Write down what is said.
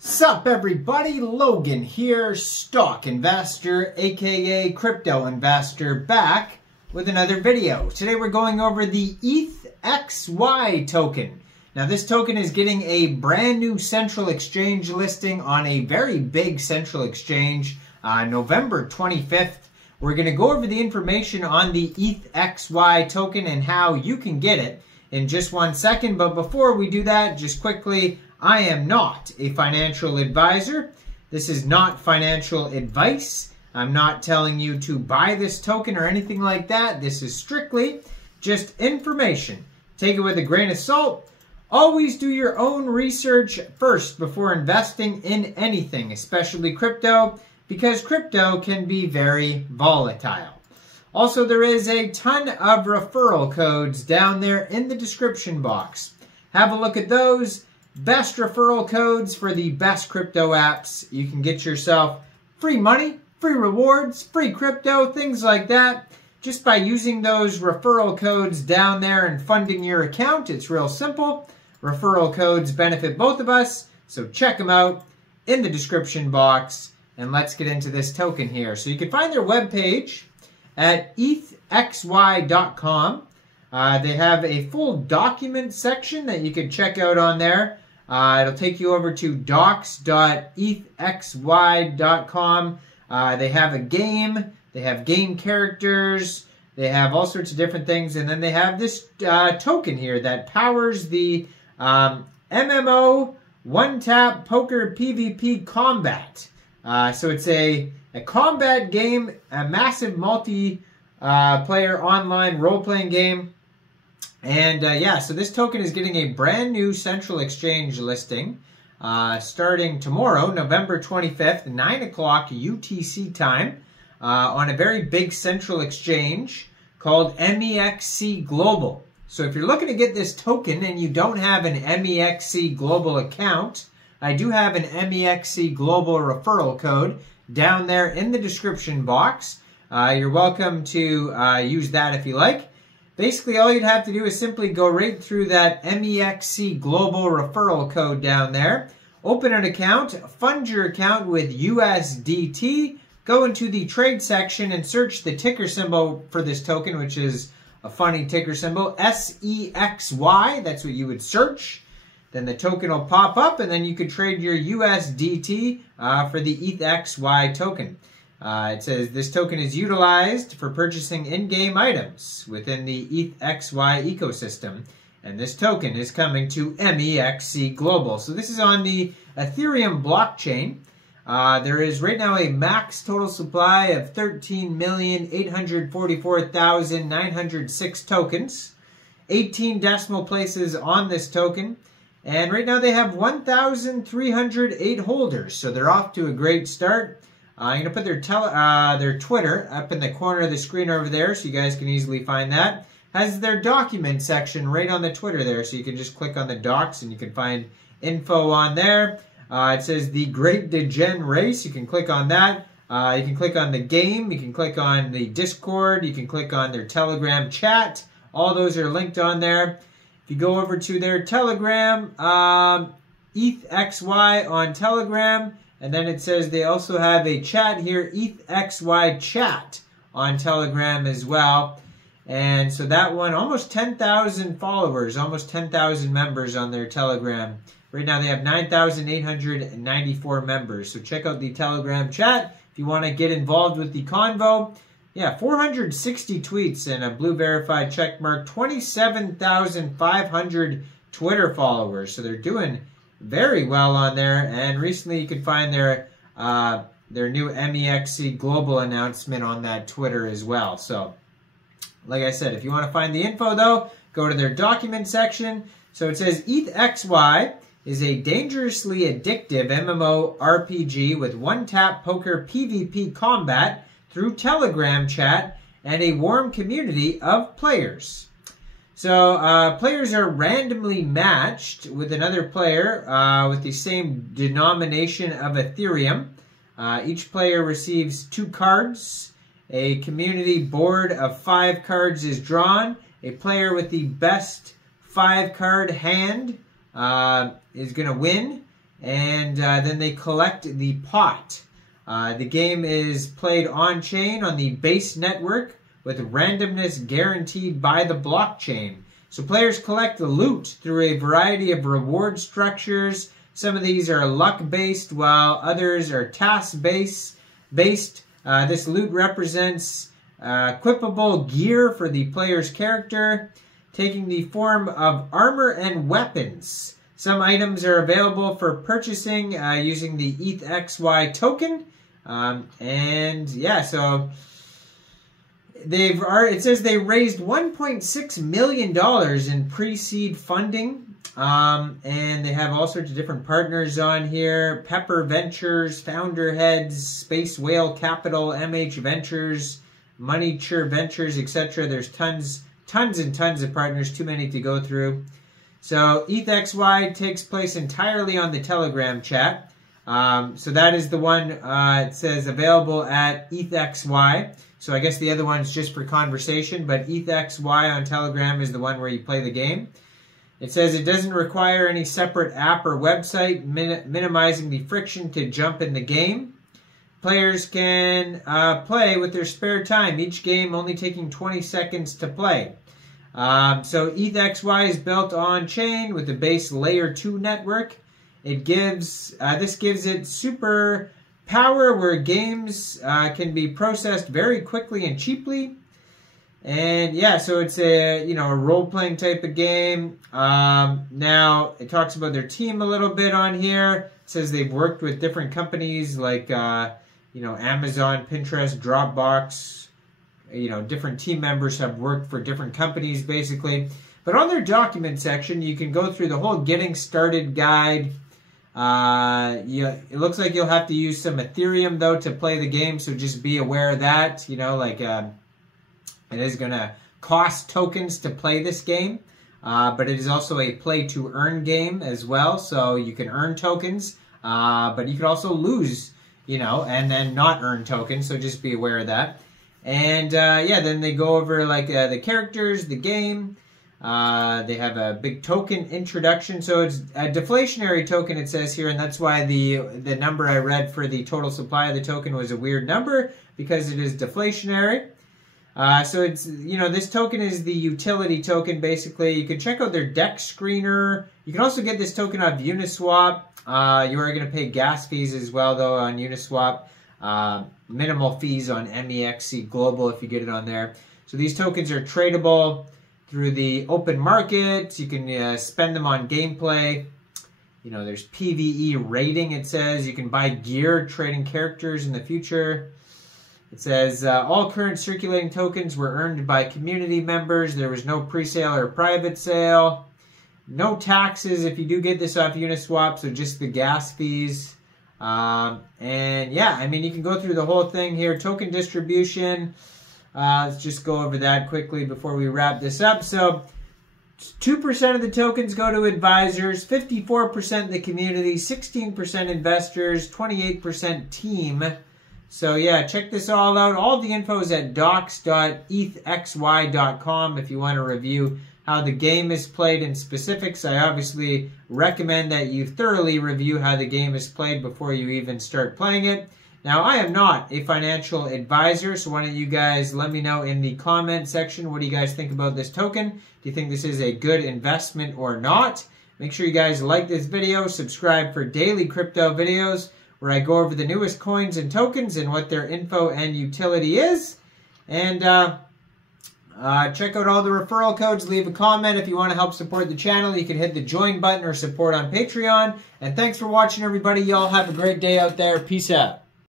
Sup everybody, Logan here, stock investor, aka crypto investor, back with another video. Today we're going over the ETHXY token. Now this token is getting a brand new central exchange listing on a very big central exchange, November 25th. We're going to go over the information on the ETHXY token and how you can get it in just 1 second. But before we do that, just quickly, I am not a financial advisor. This is not financial advice. I'm not telling you to buy this token or anything like that. This is strictly just information. Take it with a grain of salt. Always do your own research first before investing in anything, especially crypto, because crypto can be very volatile. Also, there is a ton of referral codes down there in the description box. Have a look at those. Best referral codes for the best crypto apps. You can get yourself free money, free rewards, free crypto, things like that. Just by using those referral codes down there and funding your account. It's real simple. Referral codes benefit both of us, so check them out in the description box. And let's get into this token here. So you can find their webpage at ETHXY.com. They have a full document section that you can check out on there. It'll take you over to docs.ethxy.com. They have a game. They have game characters. They have all sorts of different things. And then they have this token here that powers the MMO one-tap poker PvP combat. So it's a combat game, a massive multi-player online role-playing game. And yeah, so this token is getting a brand new central exchange listing starting tomorrow, November 25th, 9 o'clock UTC time, on a very big central exchange called Mexc Global. So if you're looking to get this token and you don't have an Mexc Global account, I do have an Mexc Global referral code down there in the description box. You're welcome to use that if you like. Basically, all you'd have to do is simply go right through that Mexc Global referral code down there. Open an account, fund your account with USDT, go into the trade section and search the ticker symbol for this token, which is a funny ticker symbol, SEXY. That's what you would search. Then the token will pop up, and then you could trade your USDT for the ETHXY token. It says this token is utilized for purchasing in-game items within the ETHXY ecosystem. And this token is coming to Mexc Global. So this is on the Ethereum blockchain. There is right now a max total supply of 13,844,906 tokens. 18 decimal places on this token. And right now they have 1,308 holders. So they're off to a great start. I'm going to put their Twitter up in the corner of the screen over there so you guys can easily find that. Has their document section right on the Twitter there, so you can just click on the docs and you can find info on there. It says the Great Degen Race. You can click on that. You can click on the game. You can click on the Discord. You can click on their Telegram chat. All those are linked on there. If you go over to their Telegram, ETHXY on Telegram, and then it says they also have a chat here, ETHXY chat on Telegram as well. And so that one, almost 10,000 followers, almost 10,000 members on their Telegram. Right now they have 9,894 members. So check out the Telegram chat if you want to get involved with the convo. Yeah, 460 tweets and a blue verified check mark, 27,500 Twitter followers. So they're doing very well on there, and recently you could find their new Mexc Global announcement on that Twitter as well. So, like I said, if you want to find the info though, go to their document section. So it says ETHXY is a dangerously addictive MMORPG with one-tap poker PvP combat through Telegram chat and a warm community of players. So, players are randomly matched with another player with the same denomination of Ethereum. Each player receives 2 cards. A community board of 5 cards is drawn. A player with the best 5-card hand is going to win. and then they collect the pot. The game is played on-chain on the base network with randomness guaranteed by the blockchain. So players collect the loot through a variety of reward structures. Some of these are luck-based, while others are task-based. This loot represents equipable gear for the player's character, taking the form of armor and weapons. Some items are available for purchasing using the ETHXY token. And yeah, so it says they raised $1.6 million in pre-seed funding. And they have all sorts of different partners on here. Pepper Ventures, Founder Heads, Space Whale Capital, MH Ventures, Moneyture Ventures, etc. There's tons and tons of partners, too many to go through. So ETHXY takes place entirely on the Telegram chat. So that is the one, it says available at ETHXY. So I guess the other one's just for conversation, but ETHXY on Telegram is the one where you play the game. It says it doesn't require any separate app or website, minimizing the friction to jump in the game. Players can play with their spare time, each game only taking 20 seconds to play. So ETHXY is built on-chain with the base Layer 2 network. This gives it super power where games can be processed very quickly and cheaply. And yeah, so it's a role-playing type of game. Now it talks about their team a little bit on here. It says they've worked with different companies like Amazon, Pinterest, Dropbox. Different team members have worked for different companies basically. But on their document section, you can go through the whole getting started guide. It looks like you'll have to use some Ethereum though to play the game, so just be aware of that. It is going to cost tokens to play this game, but it is also a play-to-earn game as well, so you can earn tokens, but you could also lose, and then not earn tokens, so just be aware of that. And yeah, then they go over the characters, the game. They have a big token introduction, so it's a deflationary token, it says here, and that's why the number I read for the total supply of the token was a weird number, because it is deflationary. So it's, this token is the utility token, basically. You can check out their deck screener. You can also get this token off Uniswap. You are going to pay gas fees as well, though, on Uniswap. Minimal fees on Mexc Global if you get it on there. So these tokens are tradable through the open market. You can spend them on gameplay. There's PvE rating, it says. You can buy gear trading characters in the future. It says, all current circulating tokens were earned by community members. There was no pre-sale or private sale. No taxes if you do get this off Uniswap, so just the gas fees. And yeah, you can go through the whole thing here. Token distribution. Let's just go over that quickly before we wrap this up. So 2% of the tokens go to advisors, 54% the community, 16% investors, 28% team. So yeah, check this all out. All the info is at docs.ethxy.com if you want to review how the game is played in specifics. I obviously recommend that you thoroughly review how the game is played before you even start playing it. Now, I am not a financial advisor, so why don't you guys let me know in the comment section, what do you guys think about this token? Do you think this is a good investment or not? Make sure you guys like this video, subscribe for daily crypto videos, where I go over the newest coins and tokens and what their info and utility is. And check out all the referral codes. Leave a comment if you want to help support the channel. You can hit the join button or support on Patreon. And thanks for watching, everybody. Y'all have a great day out there. Peace out.